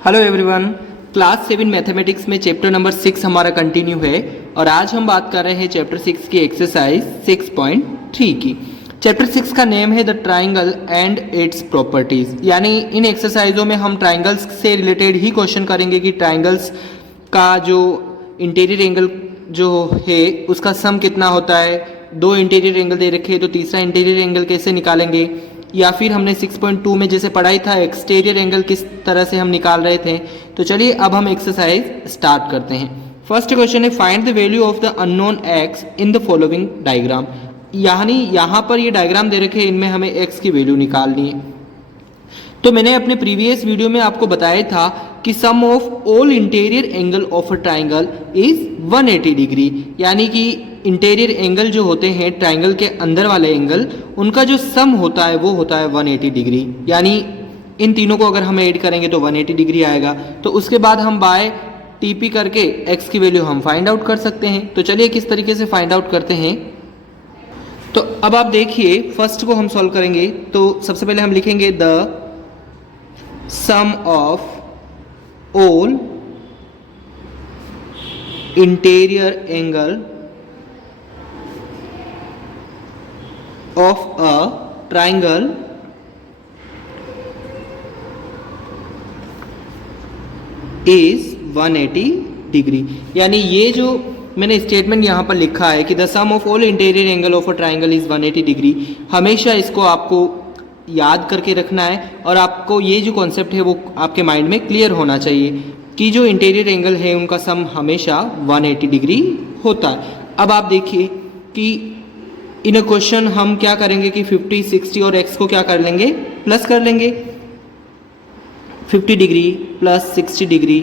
Hello everyone, class 7 mathematics में chapter number 6 हमारा continue है और आज हम बात कर रहे हैं चैप्टर 6 की एक्सरसाइज 6.3 की। चैप्टर 6 का नेम है the triangle and its properties. यानी इन एक्सरसाइजों में हम ट्राइंगल्स से रिलेटेड ही क्वेश्चन करेंगे कि ट्राइंगल्स का जो इंटीरियर एंगल जो है उसका सम कितना होता है। दो इंटीरियर एंगल दे रखे हैं तो तीसरा इंटीरियर एंगल कैसे निकालेंगे, या फिर हमने 6.2 में जैसे पढ़ाई था एक्सटीरियर एंगल किस तरह से हम निकाल रहे थे। तो चलिए अब हम एक्सरसाइज स्टार्ट करते हैं। फर्स्ट क्वेश्चन है find the value of the unknown x in the following diagram. यानी यहाँ पर ये डायग्राम दे रखे हैं, इनमें हमें एक्स की वैल्यू निकालनी है। तो मैंने अपने प्रीवियस वीडियो में आपको बताया था कि sum of all interior angle of a triangle is 180 degree. यानी कि इंटीरियर एंगल जो होते हैं ट्राइंगल के अंदर वाले एंगल, उनका जो सम होता है वो होता है 180 डिग्री। यानी इन तीनों को अगर हम ऐड करेंगे तो 180 डिग्री आएगा। तो उसके बाद हम बाय टीपी करके एक्स की वैल्यू हम फाइंड आउट कर सकते हैं। तो चलिए किस तरीके से फाइंड आउट करते हैं। तो अब आप देखिए, फर्स्ट को हम सॉल्व करेंगे तो सबसे पहले हम लिखेंगे the sum of all interior angle of a triangle is 180 degree. यानी ये जो मैंने स्टेटमेंट यहाँ पर लिखा है कि the sum of all interior angle of a triangle is 180 degree, हमेशा इसको आपको याद करके रखना है और आपको ये जो कॉन्सेप्ट है वो आपके माइंड में क्लियर होना चाहिए कि जो इंटीरियर एंगल है उनका सम हमेशा 180 डिग्री होता है। अब आप देखिए कि इन अ क्वेश्चन हम क्या करेंगे कि 50, 60 और x को क्या कर लेंगे, प्लस कर लेंगे। 50 degree plus 60 degree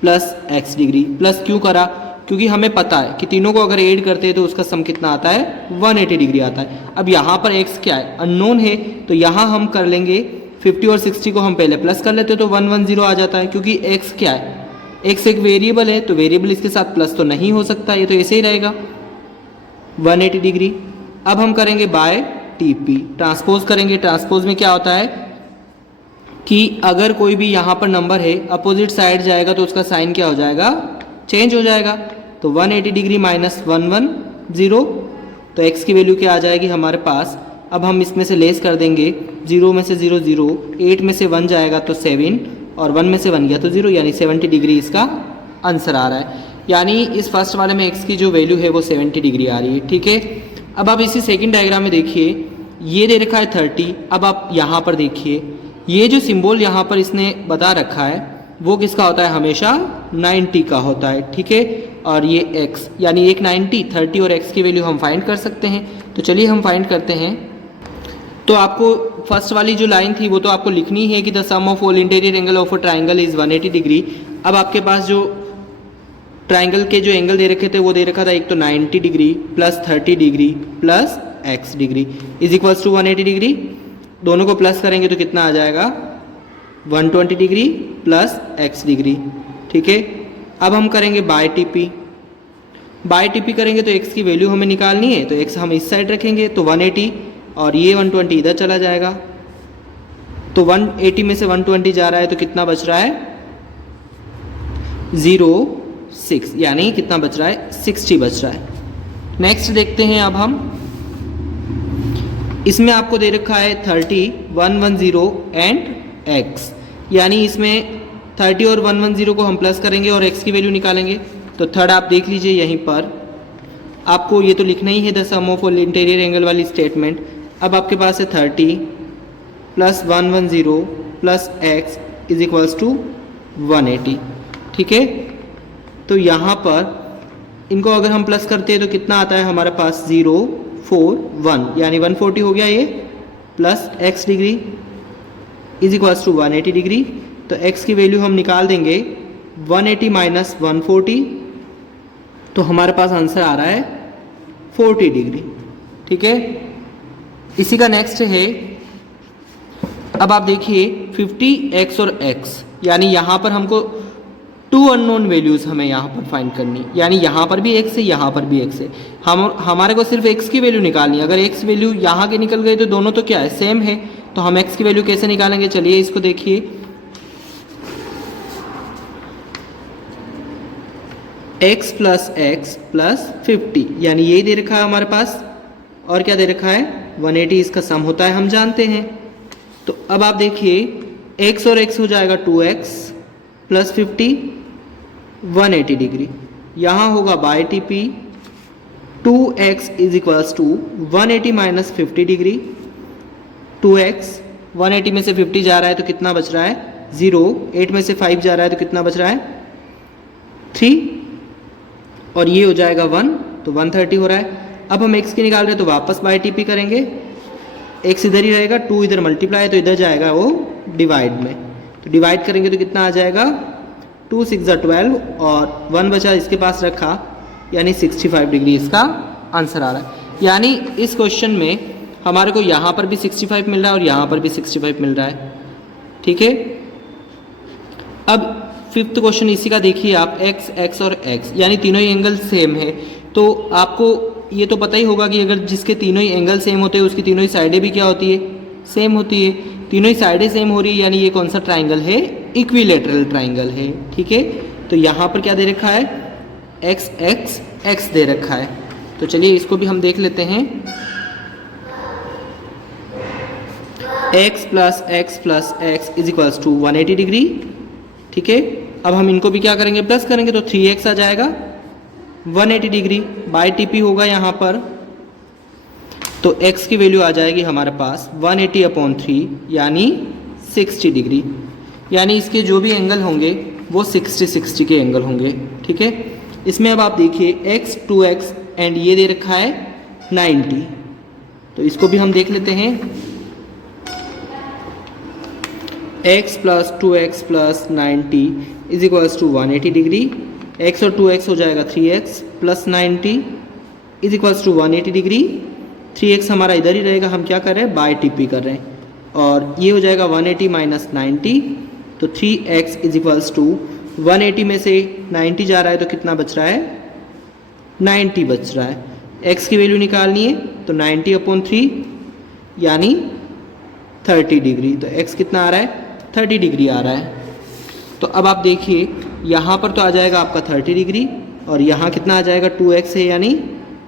plus x degree. Plus क्यों करा? क्योंकि हमें पता है कि तीनों को अगर ऐड करते हैं तो उसका सम कितना आता है, 180 डिग्री आता है। अब यहाँ पर x क्या है, अननोन है, तो यहाँ हम कर लेंगे 50 और 60 को हम पहले प्लस कर लेते हैं तो 110 आ जाता है। क्योंकि x क्या है, x एक वेरिएबल है तो वेरिएबल इसके साथ प्लस तो नहीं हो सकता, ये तो ऐसे ही रहेगा 180 डिग्री। अब हम करेंगे बाय टीपी, ट्रांसपोज करेंगे। ट्रांसपोज में क्या होता है कि अगर कोई भी यहाँ पर नंबर है अपोजिट साइड जाएगा तो उसका साइन क्या हो जाएगा, चेंज हो जाएगा। तो 180 डिग्री माइनस 110, तो x की वैल्यू क्या आ जाएगी हमारे पास। अब हम इसमें से लेस कर देंगे, 0 में से 0 0, 8 में से 1 जाएगा तो 7 और 1 में से 1 गया तो 0, यानी 70 डिग्री इसका आंसर आ रहा है। यानी इस फर्स्ट वाले में x की जो वैल्यू है वो 70 डिग्री आ रही है। ठीक है, अब आप इसी सेकेंड डायग्राम में देखिए, ये दे रखा है 30। अब आप यहाँ पर देखिए, ये जो सिम्बोल यहाँ पर इसने बता रखा है वो किसका होता है, हमेशा 90 का होता है। ठीक है, और ये x यानी एक 90, 30 और x की वैल्यू हम फाइंड कर सकते हैं। तो चलिए हम फाइंड करते हैं। तो आपको फर्स्ट वाली जो लाइन थी वो तो आपको लिखनी है कि the sum of all interior angle of a triangle is 180 degree. अब आपके पास जो ट्राइंगल के जो एंगल दे रखे थे वो दे रखा था, एक तो 90 degree plus 30 degree plus x degree is equals to 180 degree. दोनों को प्लस करेंगे तो कितना आ जाएगा, 120 डिग्री प्लस x डिग्री। ठीक है, अब हम करेंगे बाय टीपी। बाय टीपी करेंगे तो x की वैल्यू हमें निकालनी है, तो x हम इस साइड रखेंगे तो 180 और ये 120 इधर चला जाएगा। तो 180 में से 120 जा रहा है तो कितना बच रहा है, 06, यानी कितना बच रहा है, 60 बच रहा है। नेक्स्ट देखते हैं अब हम, इसमें आपको दे रखा है 30, 110 एंड x। यानी इसमें 30 और 110 को हम प्लस करेंगे और x की वैल्यू निकालेंगे। तो थर्ड आप देख लीजिए, यहीं पर आपको ये तो लिखना ही है the sum of all interior angle वाली स्टेटमेंट। अब आपके पास है 30 plus 110 plus x is equals to 180। ठीक है, तो यहाँ पर इनको अगर हम प्लस करते हैं तो कितना आता है हमारे पास, 041, यानी 140 हो गया ये, plus x degree is equals to 180 degree. तो x की वैल्यू हम निकाल देंगे, 180 माइनस 140, तो हमारे पास आंसर आ रहा है 40 डिग्री। ठीक है, इसी का नेक्स्ट है, अब आप देखिए 50x और x, यानी यहाँ पर हमको 2 अननोन वैल्यूज़ हमें यहाँ पर फाइंड करनी, यानी यहाँ पर भी x है, यहाँ पर भी x है। हमारे को सिर्फ x की वैल्यू निकालनी है। अगर x वैल्यू यहाँ के निकल गई तो दोनों तो क्या है, सेम है। तो हम x की वैल्यू कैसे निकालेंगे, चलिए इसको देखिए। x प्लस 50, यानी यही दे रखा है हमारे पास। और क्या दे रखा है, 180 इसका सम होता है, हम जानते हैं। तो अब आप देखिए x और x हो जाएगा 2x प्लस 50 180 डिग्री। यहाँ होगा by T P 2x is equals to 180 minus 50 degree. 2x 180 में से 50 जा रहा है तो कितना बच रहा है, 0। 8 में से 5 जा रहा है तो कितना बच रहा है, 3। और ये हो जाएगा 1, तो 130 हो रहा है। अब हम x की निकाल रहे हैं तो वापस बाई टी पी करेंगे, x इधर ही रहेगा, 2 इधर मल्टीप्लाई है तो इधर जाएगा वो डिवाइड में। तो डिवाइड करेंगे तो कितना आ जाएगा, 2 6 12 और 1 बचा इसके पास रखा, यानी 65 डिग्री इसका आंसर आ रहा है। यानी इस क्वेश्चन में हमारे को यहाँ पर भी 65 मिल रहा है और यहाँ पर भी 65 मिल रहा है। ठीक है, अब फिफ्थ क्वेश्चन इसी का देखिए आप, x और x यानी तीनों ही एंगल सेम है। तो आपको ये तो पता ही होगा कि अगर जिसके तीनों ही एंगल सेम होते हैं उसकी तीनों ही साइडें भी क्या होती है, सेम होती है। तीनों ही साइडें सेम हो रही है, यानी ये कौन सा ट्राइंगल है, इक्विलेटरल ट्राइंगल है। ठीक है, तो यहाँ पर क्या दे रखा है, x दे रखा है। तो चलिए इसको भी हम देख लेते हैं। x plus x is equals to 180 degree. ठीक है, अब हम इनको भी क्या करेंगे, प्लस करेंगे तो 3x आ जाएगा 180 डिग्री बाई टी पी होगा यहाँ पर। तो x की वैल्यू आ जाएगी हमारे पास 180/3 यानी 60 डिग्री। यानी इसके जो भी एंगल होंगे वो 60 के एंगल होंगे। ठीक है, इसमें अब आप देखिए x 2x एंड ये दे रखा है 90। तो इसको भी हम देख लेते हैं। x plus 2x plus 90 is equals to 180 degree. x और 2x हो जाएगा 3x plus 90 is equals to 180 degree. 3x हमारा इधर ही रहेगा, हम क्या कर रहे हैं, बाय टी पी कर रहे हैं। और ये हो जाएगा 180 माइनस 90, तो 3x इज इक्वल्स टू 180 में से 90 जा रहा है तो कितना बच रहा है, 90 बच रहा है। x की वैल्यू निकालनी है तो 90/3 यानी 30 डिग्री। तो x कितना आ रहा है, 30 डिग्री आ रहा है। तो अब आप देखिए यहाँ पर तो आ जाएगा आपका 30 डिग्री और यहाँ कितना आ जाएगा, 2x है यानी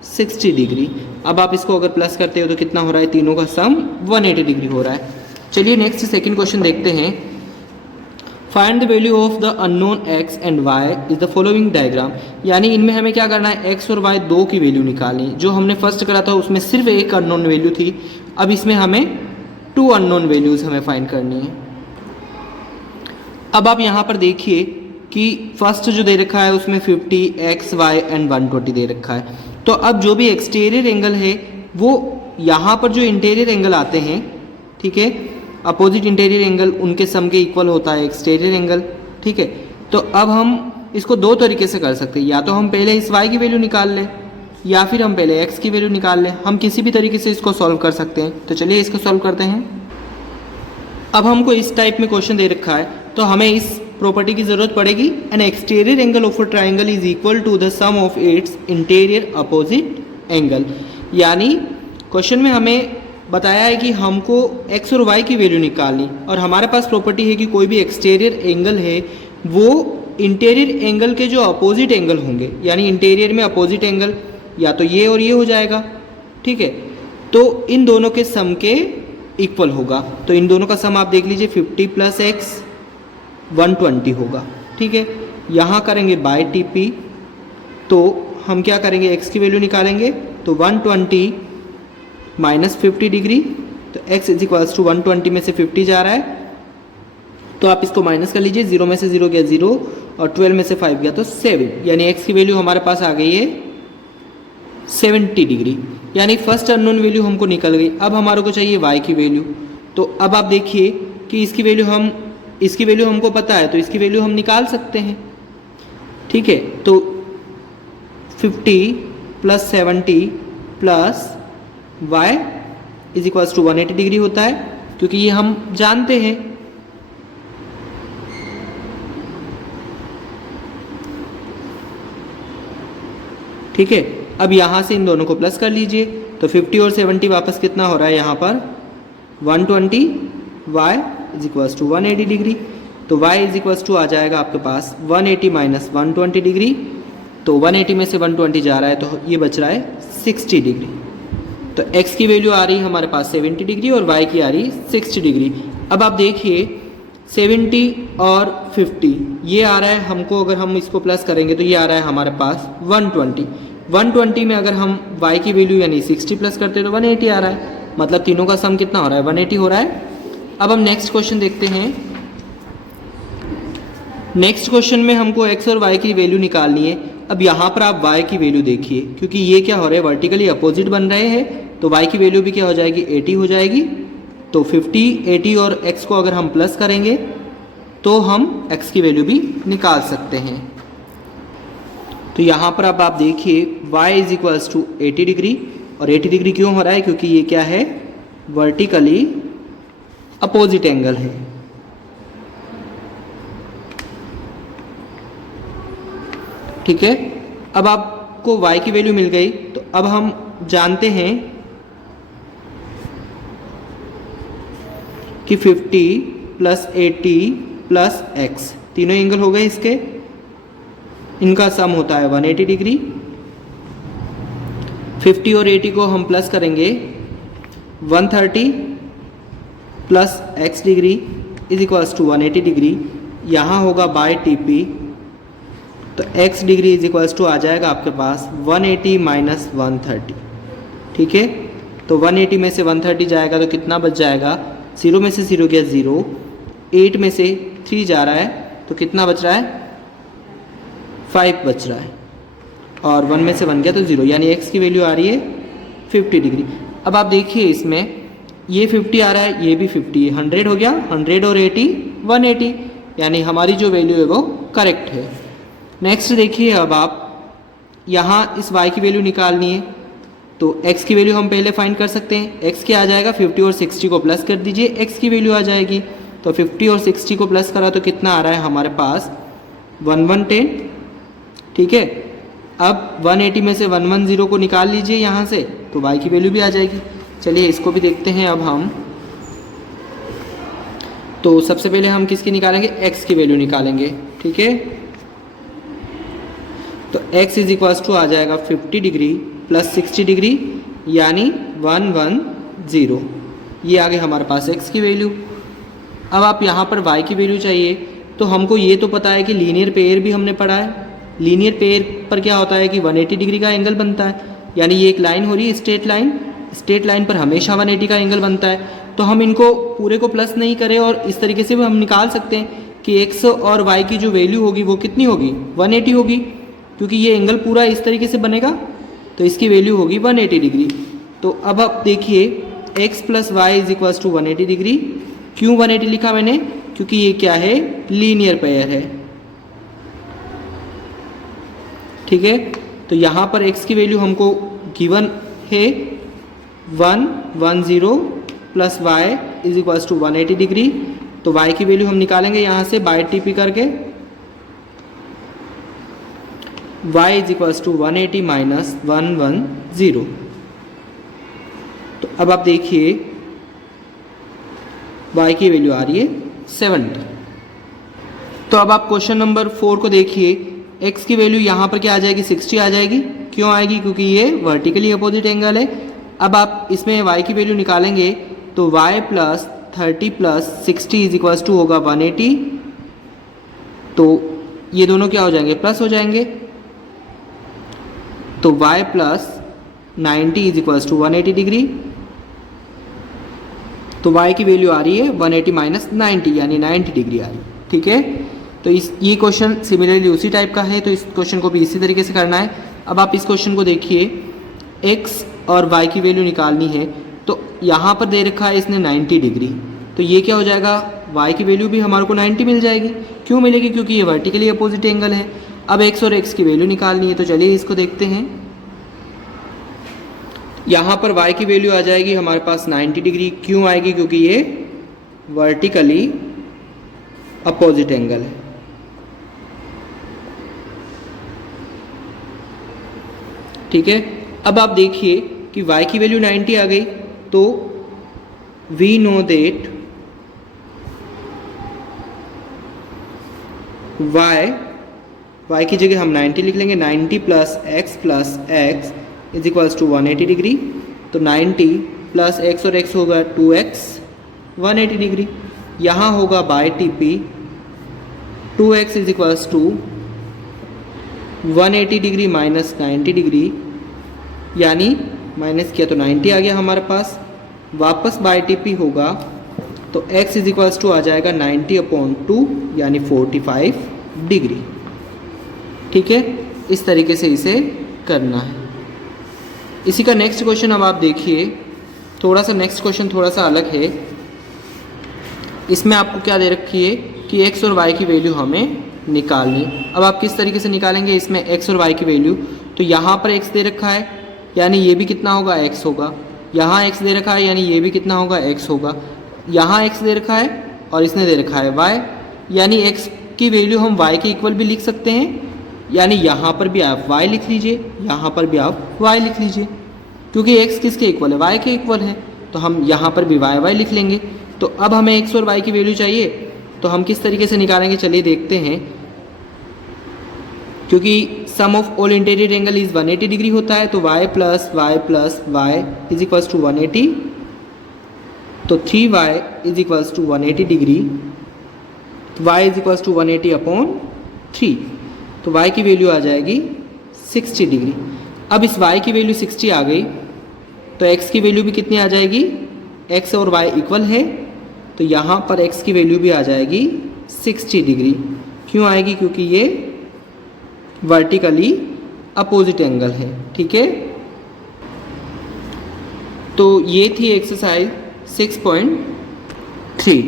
60 डिग्री। अब आप इसको अगर प्लस करते हो तो कितना हो रहा है, तीनों का सम 180 डिग्री हो रहा है। चलिए नेक्स्ट सेकंड क्वेश्चन देखते हैं। Find the value of the unknown x and y is the following diagram. यानी इनमें हमें क्या करना है, x और y दो की वैल्यू निकालनी। जो हमने फर्स्ट करा था उसमें सिर्फ एक अननोन वैल्यू थी, अब इसमें हमें 2 अननोन वैल्यूज हमें फाइंड करनी है। अब आप यहाँ पर देखिए कि फर्स्ट जो दे रखा है उसमें 50 x y एंड 120 दे रखा है। तो अब जो भी एक्सटीरियर एंगल है वो यहाँ पर जो इंटीरियर एंगल आते हैं, ठीक है, अपोजिट इंटीरियर एंगल उनके सम के इक्वल होता है एक्सटीरियर एंगल। ठीक है, तो अब हम इसको दो तरीके से कर सकते हैं, या तो हम पहले इस y की वैल्यू निकाल लें या फिर हम पहले x की वैल्यू निकाल लें। हम किसी भी तरीके से इसको सॉल्व कर सकते हैं। तो चलिए इसको सॉल्व करते हैं। अब हमको इस टाइप में क्वेश्चन दे रखा है तो हमें इस प्रॉपर्टी की जरूरत पड़ेगी। An exterior angle of a triangle is equal to the sum of its interior opposite angle. यानी क्वेश्चन में हमें बताया है कि हमको x और y की वैल्यू निकालनी, और हमारे पास प्रॉपर्टी है कि कोई भी एक्सटीरियर एंगल है वो इंटीरियर एंगल के जो अपोजिट एंगल होंगे, यानी इंटीरियर में अपोजिट एंगल या तो ये और ये हो जाएगा। ठीक है, तो इन दोनों के सम के इक्वल होगा। तो इन दोनों का सम आप देख लीजिए, 50 प्लस x 120 होगा। ठीक है, यहाँ करेंगे बाय टी पी, तो हम क्या करेंगे, x की वैल्यू निकालेंगे तो 120 माइनस 50 डिग्री। तो x इज इक्वल्स टू 120 में से 50 जा रहा है तो आप इसको माइनस कर लीजिए, 0 में से 0 गया 0 और 12 में से 5 गया तो 7, यानी x की वैल्यू हमारे पास आ गई है 70 डिग्री। यानी फर्स्ट अननोन वैल्यू हमको निकल गई। अब हमारे को चाहिए y की वैल्यू। तो अब आप देखिए कि इसकी वैल्यू हमको पता है तो इसकी वैल्यू हम निकाल सकते हैं। ठीक है, तो 50 plus 70 plus y is equals to 180 degree होता है, क्योंकि ये हम जानते हैं। ठीक है, अब यहाँ से इन दोनों को प्लस कर लीजिए तो 50 और 70 वापस कितना हो रहा है यहाँ पर 120, y is equals to 180 degree. तो y इज इक्वल्स टू आ जाएगा आपके पास 180 माइनस 120 डिग्री तो 180 में से 120 जा रहा है तो ये बच रहा है 60 डिग्री। तो x की वैल्यू आ रही है हमारे पास 70 डिग्री और y की आ रही है 60 डिग्री। अब आप देखिए 70 और 50 ये आ रहा है हमको, अगर हम इसको प्लस करेंगे तो ये आ रहा है हमारे पास 120। 120 में अगर हम y की वैल्यू यानी 60 प्लस करते हैं तो 180 आ रहा है, मतलब तीनों का सम कितना हो रहा है 180 हो रहा है। अब हम नेक्स्ट क्वेश्चन देखते हैं। नेक्स्ट क्वेश्चन में हमको x और y की वैल्यू निकालनी है। अब यहाँ पर आप y की वैल्यू देखिए, क्योंकि ये क्या हो रहा है वर्टिकली अपोजिट बन रहे हैं, तो y की वैल्यू भी क्या हो जाएगी 80 हो जाएगी। तो 50, 80 और x को अगर हम प्लस करेंगे तो हम x की वैल्यू भी निकाल सकते हैं। तो यहाँ पर अब आप देखिए y is equals to 80 degree, और 80 डिग्री क्यों हो रहा है, क्योंकि ये क्या है वर्टिकली अपोजिट एंगल है। ठीक है, अब आपको y की वैल्यू मिल गई, तो अब हम जानते हैं कि 50 प्लस 80 प्लस x तीनों एंगल हो गए इसके, इनका सम होता है 180 डिग्री। 50 और 80 को हम प्लस करेंगे 130 plus x degree is equals to 180 degree. यहाँ होगा बाय TP, तो x degree is equals to आ जाएगा आपके पास 180 माइनस 130। ठीक है, तो 180 में से 130 जाएगा तो कितना बच जाएगा, 0 में से 0 गया 0, 8 में से 3 जा रहा है तो कितना बच रहा है 5 बच रहा है, और 1 में से 1 गया तो 0, यानी x की वैल्यू आ रही है 50 डिग्री। अब आप देखिए इसमें ये 50 आ रहा है, ये भी 50, 100 हो गया, 100 और 80 180, यानी हमारी जो वैल्यू है वो करेक्ट है। नेक्स्ट देखिए, अब आप यहाँ इस y की वैल्यू निकालनी है, तो x की वैल्यू हम पहले फाइंड कर सकते हैं। x क्या आ जाएगा, 50 और 60 को प्लस कर दीजिए, x की वैल्यू आ जाएगी। तो 50 और 60 को प्लस करा तो कितना आ रहा है हमारे पास 1110। ठीक है, अब 180 में से 110 को निकाल लीजिए यहाँ से, तो y की वैल्यू भी आ जाएगी। चलिए इसको भी देखते हैं अब हम। तो सबसे पहले हम किसकी निकालेंगे, x की वैल्यू निकालेंगे। ठीक है, तो x इज इक्वल्स टू आ जाएगा 50 डिग्री प्लस 60 डिग्री, यानी 110। ये आ गए हमारे पास x की वैल्यू। अब आप यहाँ पर y की वैल्यू चाहिए, तो हमको ये तो पता है कि लीनियर पेयर भी हमने पढ़ा है। लीनियर पेयर पर क्या होता है कि 180 डिग्री का एंगल बनता है, यानी ये एक लाइन हो रही है स्ट्रेट लाइन, स्ट्रेट लाइन पर हमेशा 180 का एंगल बनता है। तो हम इनको पूरे को प्लस नहीं करें और इस तरीके से भी हम निकाल सकते हैं कि x और y की जो वैल्यू होगी वो कितनी होगी 180 होगी, क्योंकि ये एंगल पूरा इस तरीके से बनेगा तो इसकी वैल्यू होगी 180 डिग्री। तो अब आप देखिए x plus y is equals to 180 degree. क्यों 180 लिखा मैंने, क्योंकि ये क्या है लीनियर पेयर है। ठीक है, तो यहाँ पर x की वैल्यू हमको गिवन है 110 plus y is equals to 180 degree. तो y की वैल्यू हम निकालेंगे यहाँ से बाय TP करके, y is equals to 180 minus 110। तो अब आप देखिए y की वैल्यू आ रही है 70। तो अब आप क्वेश्चन नंबर 4 को देखिए, x की वैल्यू यहाँ पर क्या आ जाएगी 60 आ जाएगी। क्यों आएगी, क्योंकि ये वर्टिकली अपोजिट एंगल है। अब आप इसमें y की वैल्यू निकालेंगे तो y plus 30 plus 60 is equals to होगा 180। तो ये दोनों क्या हो जाएंगे प्लस हो जाएंगे, तो y plus 90 is equals to 180 degree. तो y की वैल्यू आ रही है 180 माइनस 90, यानी 90 डिग्री आ रही है। ठीक है, तो ये क्वेश्चन सिमिलरली उसी टाइप का है, तो इस क्वेश्चन को भी इसी तरीके से करना है। अब आप इस क्वेश्चन को देखिए, x और y की वैल्यू निकालनी है, तो यहाँ पर दे रखा है इसने 90 डिग्री, तो ये क्या हो जाएगा y की वैल्यू भी हमारे को 90 मिल जाएगी। क्यों मिलेगी, क्योंकि ये वर्टिकली अपोजिट एंगल है। अब x और x की वैल्यू निकालनी है, तो चलिए इसको देखते हैं। यहाँ पर y की वैल्यू आ जाएगी हमारे पास 90 डिग्री। क्यों आएगी, क्योंकि ये वर्टिकली अपोजिट एंगल है। ठीक है, अब आप देखिए कि y की वैल्यू 90 आ गई, तो वी नो दैट y की जगह हम 90 लिख लेंगे, 90 plus x is equals to 180 degree. तो 90 प्लस x और x होगा 2x 180 डिग्री। यहाँ होगा by TP 2x is equals to 180 degree minus 90 degree, यानी माइनस किया तो 90 आ गया हमारे पास। वापस बाय TP होगा तो x इज इक्वल्स टू आ जाएगा 90/2 यानी 45 डिग्री। ठीक है, इस तरीके से इसे करना है। इसी का नेक्स्ट क्वेश्चन अब आप देखिए, थोड़ा सा नेक्स्ट क्वेश्चन थोड़ा सा अलग है। इसमें आपको क्या दे रखी है कि x और y की वैल्यू हमें निकालनी। अब आप किस तरीके से निकालेंगे, इसमें x और y की वैल्यू, तो यहाँ पर x दे रखा है यानी ये भी कितना होगा x होगा, यहाँ x दे रखा है यानी ये भी कितना होगा x होगा, यहाँ x दे रखा है और इसने दे रखा है y, यानी x की वैल्यू हम y के इक्वल भी लिख सकते हैं, यानी यहाँ पर भी आप y लिख लीजिए, यहाँ पर भी आप y लिख लीजिए, क्योंकि x किसके इक्वल है, y के इक्वल है, तो हम यहाँ पर भी y लिख लेंगे। तो अब हमें x और y की वैल्यू चाहिए, तो हम किस तरीके से निकालेंगे चलिए देखते हैं। क्योंकि sum of all interior angle is 180 degree होता है, तो y plus y is equals to 180, तो 3y is equals to 180 degree, y is equals to 180/3, तो y की वैल्यू आ जाएगी 60 डिग्री। अब इस y की वैल्यू 60 आ गई तो x की वैल्यू भी कितनी आ जाएगी, x और y इक्वल है, तो यहाँ पर x की वैल्यू भी आ जाएगी 60 डिग्री। क्यों आएगी, क्योंकि ये वर्टिकली अपोजिट एंगल है। ठीक है, तो ये थी एक्सरसाइज 6.3।